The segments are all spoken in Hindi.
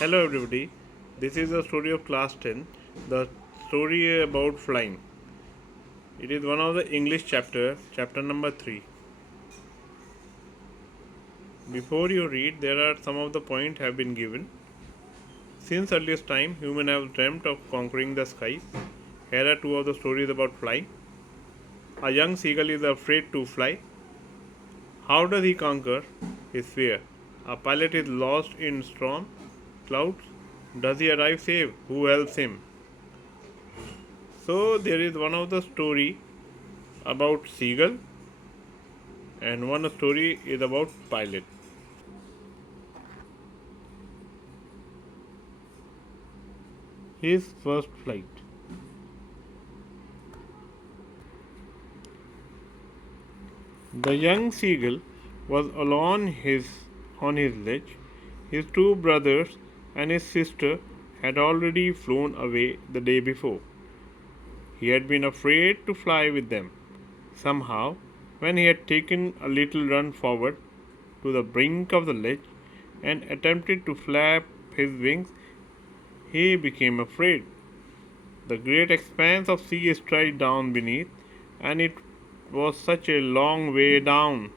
Hello everybody, this is the story of class 10, the story about flying. It is one of the English chapter number 3. Before you read, there are some of the points have been given. Since earliest time, humans have dreamt of conquering the skies. Here are two of the stories about flying. A young seagull is afraid to fly. How does he conquer his fear? A pilot is lost in storm clouds. Does he arrive safe? Who helps him? So there is one of the story about seagull and one story is about pilot. His first flight. The young seagull was alone on his ledge. His two brothers and his sister had already flown away the day before. He had been afraid to fly with them. Somehow, when he had taken a little run forward to the brink of the ledge and attempted to flap his wings, he became afraid. The great expanse of sea stretched down beneath, and it was such a long way down,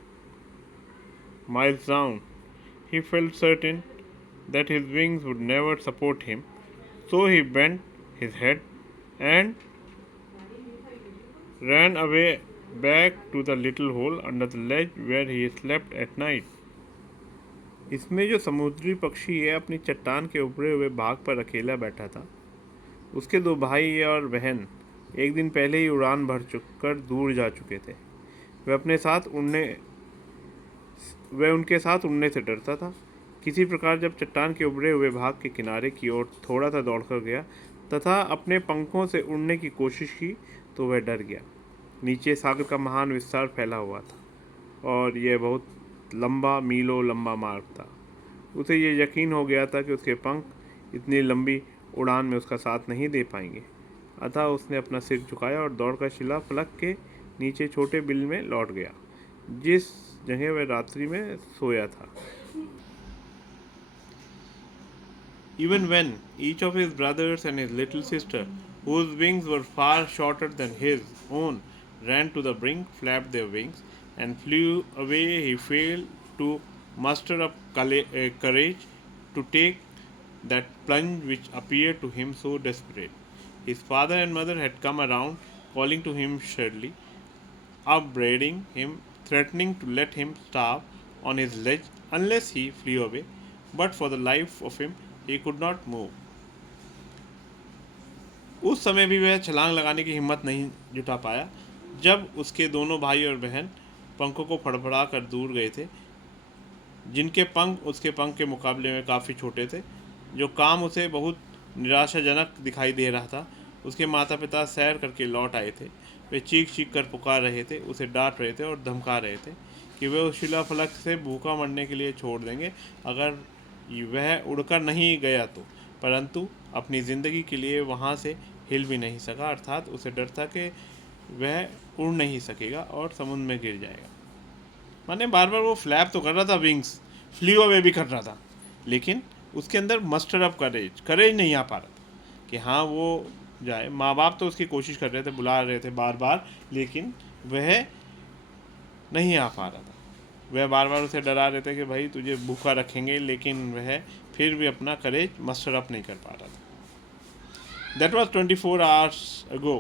miles down. He felt certain that his wings would never support him, so he bent his head and ran away back to the little hole under the ledge where he slept at night. इसमें जो समुद्री पक्षी है अपनी चट्टान के उभरे हुए भाग पर अकेला बैठा था। उसके दो भाई और बहन एक दिन पहले ही उड़ान भर कर दूर जा चुके थे। वह अपने साथ उड़ने वह उनके साथ उड़ने से डरता था। किसी प्रकार जब चट्टान के उभरे हुए भाग के किनारे की ओर थोड़ा सा दौड़कर गया तथा अपने पंखों से उड़ने की कोशिश की तो वह डर गया। नीचे सागर का महान विस्तार फैला हुआ था और यह बहुत लंबा, मीलों लंबा मार्ग था। उसे ये यकीन हो गया था कि उसके पंख इतनी लंबी उड़ान में उसका साथ नहीं दे पाएंगे। अतः उसने अपना सिर झुकाया और दौड़कर शिला फलक के नीचे छोटे बिल में लौट गया, जिस जगह वह रात्रि में सोया था। Even when each of his brothers and his little sister, whose wings were far shorter than his own, ran to the brink, flapped their wings, and flew away, he failed to muster up courage to take that plunge which appeared to him so desperate. His father and mother had come around, calling to him shrilly, upbraiding him, threatening to let him starve on his ledge unless he flew away, but for the life of him he could not move. उस समय भी वह छलांग लगाने की हिम्मत नहीं जुटा पाया जब उसके दोनों भाई और बहन पंखों को फड़फड़ा कर दूर गए थे, जिनके पंख उसके पंख के मुकाबले में काफ़ी छोटे थे। जो काम उसे बहुत निराशाजनक दिखाई दे रहा था। उसके माता पिता सैर करके लौट आए थे। वे चीख चीख कर पुकार रहे थे, उसे डांट रहे थे और धमका रहे थे कि वे उस शिलाफलक से भूखा मरने के लिए छोड़ देंगे अगर वह उड़कर नहीं गया तो। परंतु अपनी ज़िंदगी के लिए वहाँ से हिल भी नहीं सका, अर्थात उसे डर था कि वह उड़ नहीं सकेगा और समुद्र में गिर जाएगा। माने बार बार वो फ्लैप तो कर रहा था, विंग्स फ्ली अवे भी कर रहा था, लेकिन उसके अंदर मस्टर अप करेज नहीं आ पा रहा था कि हाँ वो जाए। माँ बाप तो उसकी कोशिश कर रहे थे, बुला रहे थे बार बार, लेकिन वह नहीं आ पा रहा था। वह बार बार उसे डरा रहे थे कि भाई तुझे भूखा रखेंगे, लेकिन वह फिर भी अपना करेज मस्टर अप नहीं कर पा रहा था। That was 24 hours ago.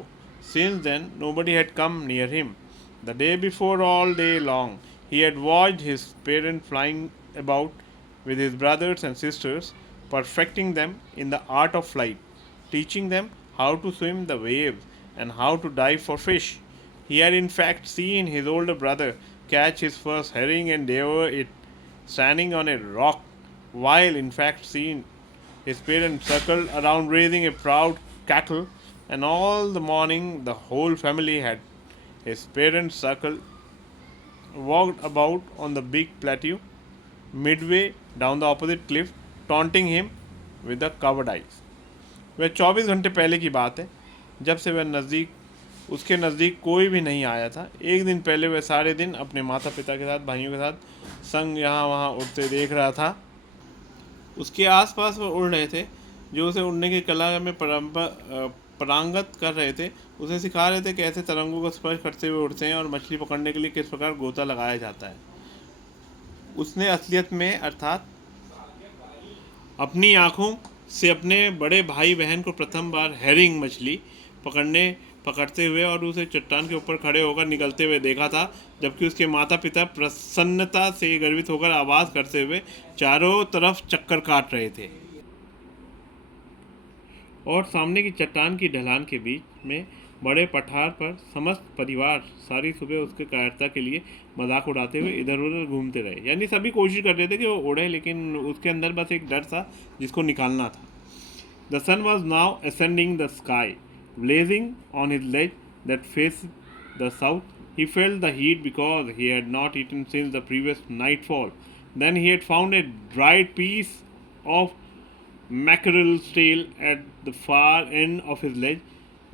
Since then, nobody had come near him. The day before, all day long, he had watched his parents flying about with his brothers and sisters, perfecting them in the art of flight, teaching them how to swim the waves and how to dive for fish. He had in fact seen his older brother catch his first herring and devour it standing on a rock, while in fact seen his parents circled around raising a proud cattle, and all the morning the whole family had his parents circled walked about on the big plateau midway down the opposite cliff, taunting him with the covered eyes. वह 24 घंटे पहले की बात है, जब से वह उसके नज़दीक कोई भी नहीं आया था। एक दिन पहले वह सारे दिन अपने माता पिता के साथ, भाइयों के साथ संग यहाँ वहाँ उड़ते देख रहा था। उसके आसपास वो उड़ रहे थे, जो उसे उड़ने की कला में पारंगत कर रहे थे। उसे सिखा रहे थे कि ऐसे तरंगों को स्पर्श करते हुए उड़ते हैं और मछली पकड़ने के लिए किस प्रकार गोता लगाया जाता है। उसने असलियत में अर्थात अपनी आंखों से अपने बड़े भाई बहन को प्रथम बार हेरिंग मछली पकड़ते हुए और उसे चट्टान के ऊपर खड़े होकर निकलते हुए देखा था, जबकि उसके माता पिता प्रसन्नता से गर्वित होकर आवाज़ करते हुए चारों तरफ चक्कर काट रहे थे। और सामने की चट्टान की ढलान के बीच में बड़े पठार पर समस्त परिवार सारी सुबह उसके कायरता के लिए मजाक उड़ाते हुए इधर उधर घूमते रहे। यानी सभी कोशिश कर रहे थे कि वो उड़े, लेकिन उसके अंदर बस एक डर था जिसको निकालना था। The sun was now ascending the sky, blazing on his ledge that faced the south. He felt the heat because he had not eaten since the previous nightfall. Then he had found a dried piece of mackerel's tail at the far end of his ledge.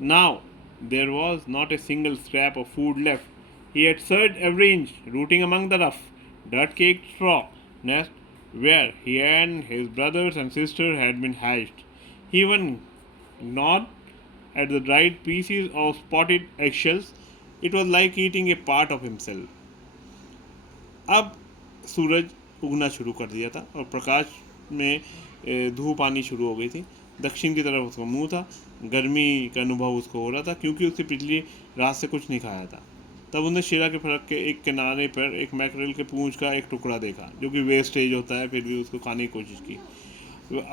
Now there was not a single scrap of food left. He had searched every inch, rooting among the rough, dirt-caked straw nest where he and his brothers and sisters had been hatched. He even gnawed at the dried pieces of spotted eggshells. It was like eating a part of himself. अब सूरज उगना शुरू कर दिया था और प्रकाश में धूप आनी शुरू हो गई थी। दक्षिण की तरफ उसका मुंह था। गर्मी का अनुभव उसको हो रहा था क्योंकि उसने पिछली रात से कुछ नहीं खाया था। तब उसने शिला के फड़क के एक किनारे पर एक मैकरेल के पूंछ का एक टुकड़ा देखा, जो कि वेस्टेज होता है, फिर भी उसको खाने की कोशिश की।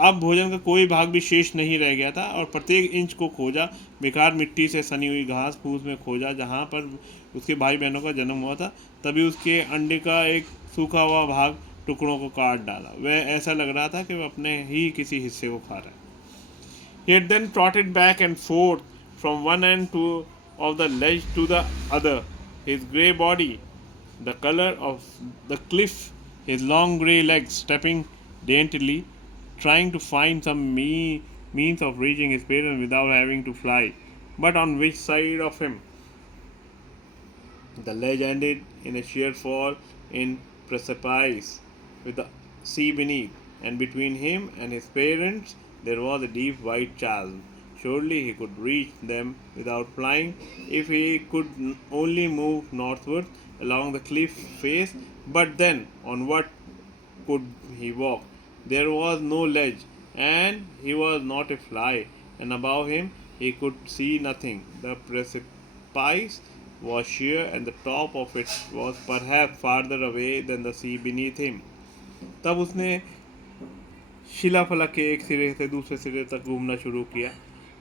अब भोजन का कोई भाग भी शेष नहीं रह गया था और प्रत्येक इंच को खोजा, बेकार मिट्टी से सनी हुई घास फूस में खोजा जहाँ पर उसके भाई बहनों का जन्म हुआ था। तभी उसके अंडे का एक सूखा हुआ भाग टुकड़ों को काट डाला। वह ऐसा लग रहा था कि वह अपने ही किसी हिस्से को खा रहा है। He had then trotted back and forth from one end of the ledge to the other, his grey body the color of the cliff, his long grey legs stepping daintily, trying to find some means of reaching his parents without having to fly. But on which side of him? The ledge ended in a sheer fall in precipice, with the sea beneath, and between him and his parents there was a deep white chasm. Surely he could reach them without flying if he could only move northward along the cliff face. But then, on what could he walk? There was no ledge, and he was not a fly, and above him he could see nothing. The precipice was sheer, and the top of it was perhaps farther away than the sea beneath him. तब उसने शिलाफलक के एक सिरे से दूसरे सिरे तक घूमना शुरू किया।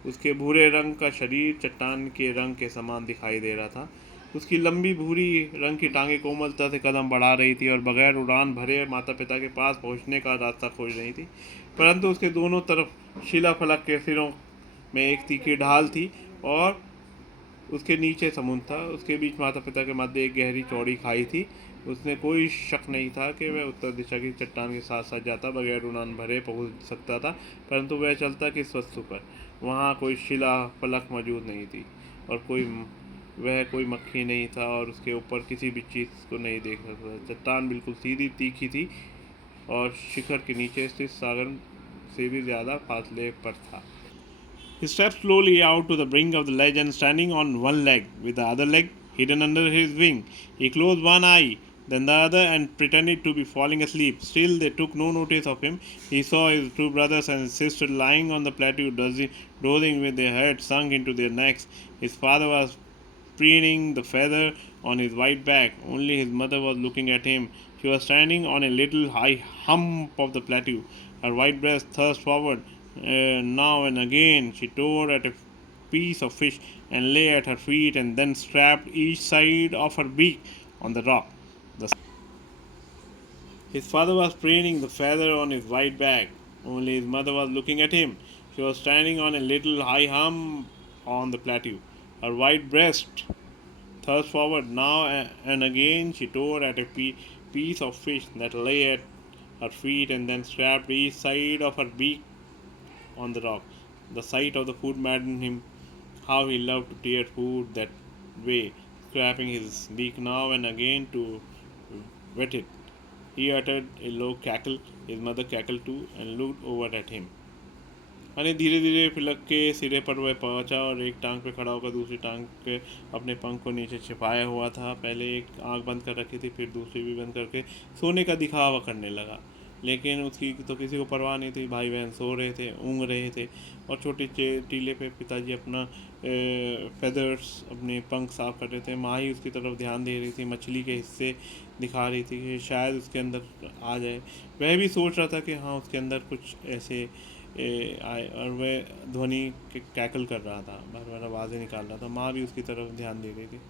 उसके भूरे रंग का शरीर चट्टान के रंग के समान दिखाई दे रहा था। उसकी लंबी भूरी रंग की टांगें कोमलता से कदम बढ़ा रही थी और बगैर उड़ान भरे माता पिता के पास पहुंचने का रास्ता खोज रही थी। परंतु उसके दोनों तरफ शिलाफलक के सिरों में एक तीखी ढाल थी और उसके नीचे समुद्र था। उसके बीच माता पिता के मध्य एक गहरी चौड़ी खाई थी। उसने कोई शक नहीं था कि वह उत्तर दिशा की चट्टान के साथ साथ जाता, बगैर उड़ान भरे पहुंच सकता था। परंतु वह चलता किस वस्तु पर? वहाँ कोई शिला फलक मौजूद नहीं थी और वह कोई मक्खी नहीं था और उसके ऊपर किसी भी चीज़ को नहीं देख सकता था। चट्टान बिल्कुल सीधी तीखी थी और शिखर के नीचे स्थित सागर से भी ज़्यादा फासले पर था। He stepped slowly out to the brink of the ledge and standing on one leg, with the other leg hidden under his wing, he closed one eye, then the other, and pretended to be falling asleep. Still, they took no notice of him. He saw his two brothers and sister lying on the plateau, dozing with their heads sunk into their necks. His father was preening the feather on his white back. Only his mother was looking at him. She was standing on a little high hump of the plateau, her white breast thrust forward. Now and again she tore at a piece of fish and lay at her feet and then strapped each side of her beak on the rock. His father was preening the feather on his white back. Only his mother was looking at him. She was standing on a little high hump on the plateau, her white breast thrust forward. Now and again she tore at a piece of fish that lay at her feet and then strapped each side of her beak on the rock. The sight of the food maddened him. How he loved to tear food that way, scraping his beak now and again to wet it. He uttered a low cackle. His mother cackled too and looked over at him. यानी धीरे धीरे फिलक के सिरे पर वह पहुंचा और एक टांग पे खड़ा होकर दूसरी टांग के अपने पंख को नीचे छिपाया हुआ था। पहले एक आंख बंद कर रखी थी, फिर दूसरी भी बंद करके सोने का दिखावा करने लगा। लेकिन उसकी तो किसी को परवाह नहीं थी। भाई बहन सो रहे थे, ऊँग रहे थे और छोटे टीले पे पिताजी अपना फेदर्स अपने पंख साफ कर रहे थे। माँ ही उसकी तरफ ध्यान दे रही थी, मछली के हिस्से दिखा रही थी कि शायद उसके अंदर आ जाए। वह भी सोच रहा था कि हाँ उसके अंदर कुछ ऐसे आए, और वह ध्वनि कैकल कर रहा था, बार बार आवाज़ें निकाल रहा था। माँ भी उसकी तरफ ध्यान दे रही थी।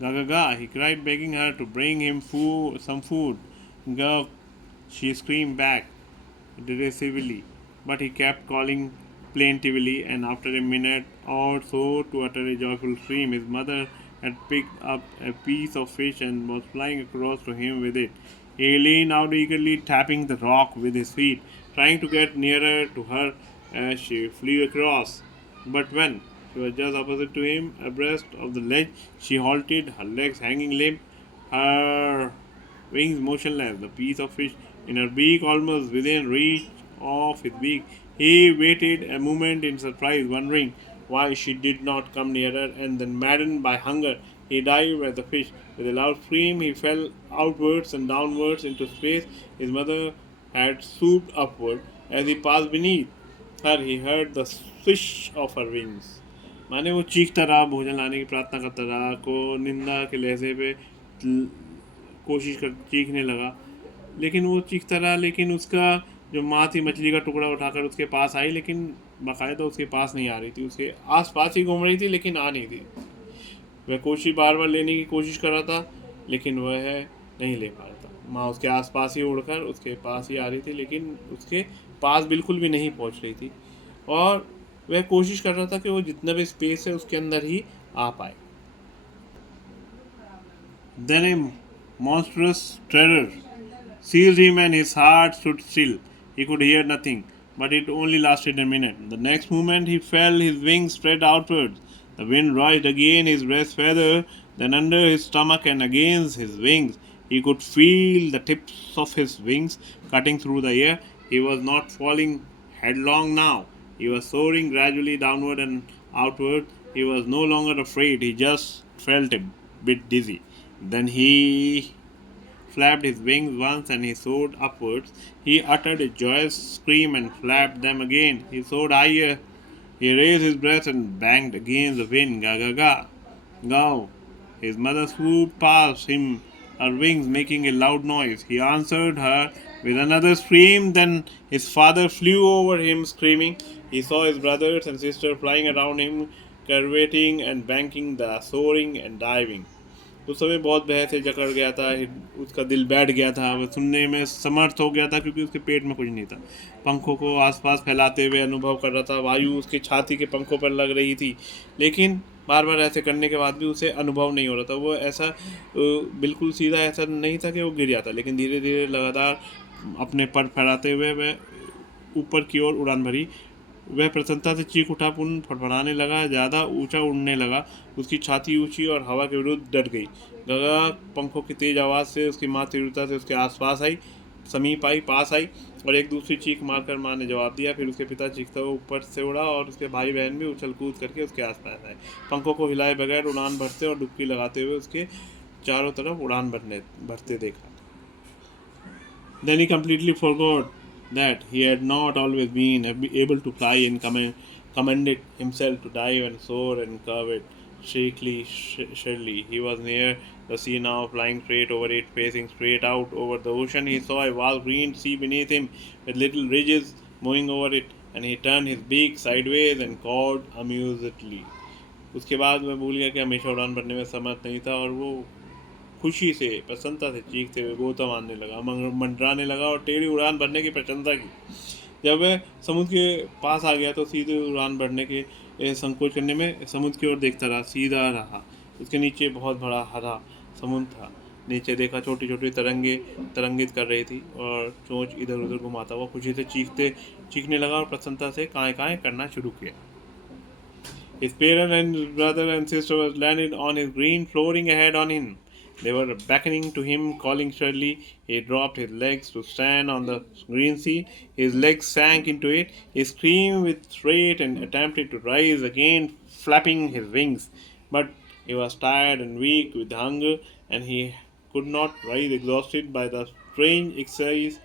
Gagaga, he cried, begging her to bring him some food. Go, she screamed back derisively, but he kept calling plaintively, and after a minute or so to utter a joyful scream, his mother had picked up a piece of fish and was flying across to him with it. He leaned out eagerly, tapping the rock with his feet, trying to get nearer to her as she flew across. But when she was just opposite to him, abreast of the ledge, she halted, her legs hanging limp, her wings motionless, the piece of fish in her beak almost within reach of his beak. He waited a moment in surprise, wondering why she did not come nearer, and then, maddened by hunger, he dived at the fish. With a loud scream, he fell outwards and downwards into space. His mother had swooped upward. As he passed beneath her, he heard the swish of her wings. माने वो चीखता रहा, भोजन लाने की प्रार्थना करता रहा, को निंदा के लहजे पे कोशिश कर चीखने लगा। लेकिन वो चीखता रहा, लेकिन उसका जो माँ थी मछली का टुकड़ा उठाकर उसके पास आई, लेकिन बाकायदा उसके पास नहीं आ रही थी, उसके आस पास ही घूम रही थी लेकिन आ नहीं थी। वह कोशिश बार बार लेने की कोशिश कर रहा था, लेकिन वह नहीं ले पा रहा था। माँ उसके आस पास ही उड़कर उसके पास ही आ रही थी, लेकिन उसके पास बिल्कुल भी नहीं पहुँच रही थी, और वह कोशिश कर रहा था कि वो जितना भी स्पेस है उसके अंदर ही आ पाए। Then a monstrous terror seized him and his heart stood still. He could hear nothing, but it only lasted a minute. The next moment he felt his wings spread outwards. The wind rushed again his breast feather, then under his stomach and against his wings. He could feel the tips of his wings cutting through the air. He was not falling headlong now. He was soaring gradually downward and outward. He was no longer afraid. He just felt a bit dizzy. Then he flapped his wings once and he soared upwards. He uttered a joyous scream and flapped them again. He soared higher. He raised his breath and banged against the wind. Ga ga ga. Go. His mother swooped past him, her wings making a loud noise. He answered her with another scream. Then his father flew over him, screaming. He saw his brothers and sister flying around him, curveting and banking, the soaring and diving. उस समय बहुत भय से जकड़ गया था, उसका दिल बैठ गया था, वह सुनने में समर्थ हो गया था क्योंकि उसके पेट में कुछ नहीं था। पंखों को आसपास फैलाते हुए अनुभव कर रहा था, वायु उसकी छाती के पंखों पर लग रही थी, लेकिन बार बार ऐसे करने के बाद भी उसे अनुभव नहीं हो रहा था। वो ऐसा बिल्कुल सीधा ऐसा नहीं था कि वो गिर जाता, लेकिन धीरे धीरे लगातार अपने पर फैलाते हुए वह ऊपर की ओर उड़ान भरी। वह प्रसन्नता से चीख उठा, पुनः फड़फड़ाने लगा, ज़्यादा ऊंचा उड़ने लगा। उसकी छाती ऊंची और हवा के विरुद्ध डर गई। गगा पंखों की तेज आवाज़ से उसकी माँ तीव्रता से उसके आसपास आई, समीप आई, पास आई, और एक दूसरी चीख मारकर माँ ने जवाब दिया। फिर उसके पिता चीखता हुआ ऊपर से उड़ा और उसके भाई बहन भी उछल कूद करके उसके आसपास आए। पंखों को हिलाए बगैर उड़ान भरते और डुबकी लगाते हुए उसके चारों तरफ उड़ान भरते देखा। Then he completely forgot that he had not always been able to fly and commanded himself to dive and soar and curve it surely. He was near the sea now, flying straight over it, facing straight out over the ocean. He saw a vast green sea beneath him with little ridges moving over it, and he turned his beak sideways and cawed amusedly. उसके बाद मैं भूल गया कि हमेशा उड़ान भरने में समर्थ नहीं था, और वो खुशी से, प्रसन्नता से चीखते हुए गोता मारने लगा, मंडराने लगा और टेढ़ी उड़ान भरने की प्रशंसा की। जब वह समुद्र के पास आ गया तो सीधे उड़ान भरने के संकोच करने में समुद्र की ओर देखता रहा, सीधा रहा। उसके नीचे बहुत बड़ा हरा समुद्र था। नीचे देखा छोटी छोटी तरंगे तरंगित कर रही थी और चोंच इधर उधर घुमाता हुआ खुशी से चीखने लगा और प्रसन्नता से काएँ काएँ करना शुरू किया। His parents and his brother and sister was landed on his green, flooring ahead on him. They were beckoning to him, calling shrilly. He dropped his legs to stand on the green sea. His legs sank into it. He screamed with fright and attempted to rise again, flapping his wings. But he was tired and weak with hunger, and he could not rise. Exhausted by the strange exercise,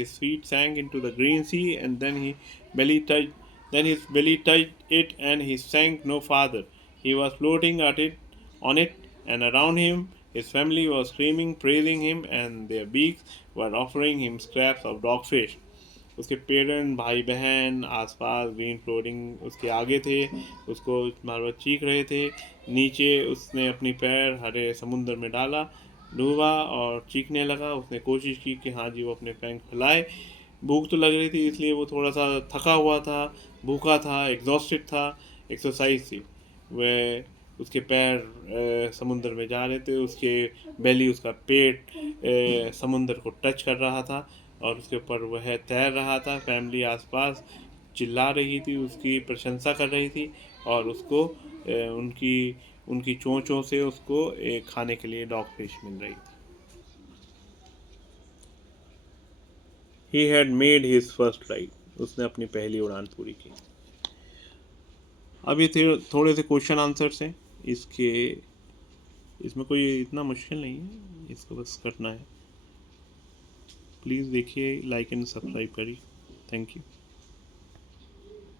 his feet sank into the green sea, and belly touched then his belly touched it, and he sank no farther. He was floating at it, on it, and around him his family was screaming, praising him, and their beaks were offering him scraps of dogfish. उसके पेरेंट भाई बहन आसपास ग्रीन फ्लोरिंग उसके आगे थे, उसको बार बार चीख रहे थे। नीचे उसने अपनी पैर हरे समुंदर में डाला, डूबा और चीखने लगा। उसने कोशिश की कि हाँ जी वो अपने पैंख फैलाए। भूख तो लग रही थी, इसलिए वो थोड़ा सा थका हुआ था, भूखा था, एग्जॉस्टेड था, एक्सरसाइज थी। वह उसके पैर समुंदर में जा रहे थे, उसके बेली उसका पेट समुंदर को टच कर रहा था और उसके ऊपर वह तैर रहा था। फैमिली आसपास चिल्ला रही थी, उसकी प्रशंसा कर रही थी और उसको उनकी उनकी चोंचों से उसको खाने के लिए डॉग फिश मिल रही थी। He had made his first flight, उसने अपनी पहली उड़ान पूरी की। अब ये थोड़े से क्वेश्चन आंसर्स हैं इसके, इसमें कोई इतना मुश्किल नहीं है, इसको बस करना है। प्लीज़ देखिए, लाइक एंड सब्सक्राइब करिए। Thank you.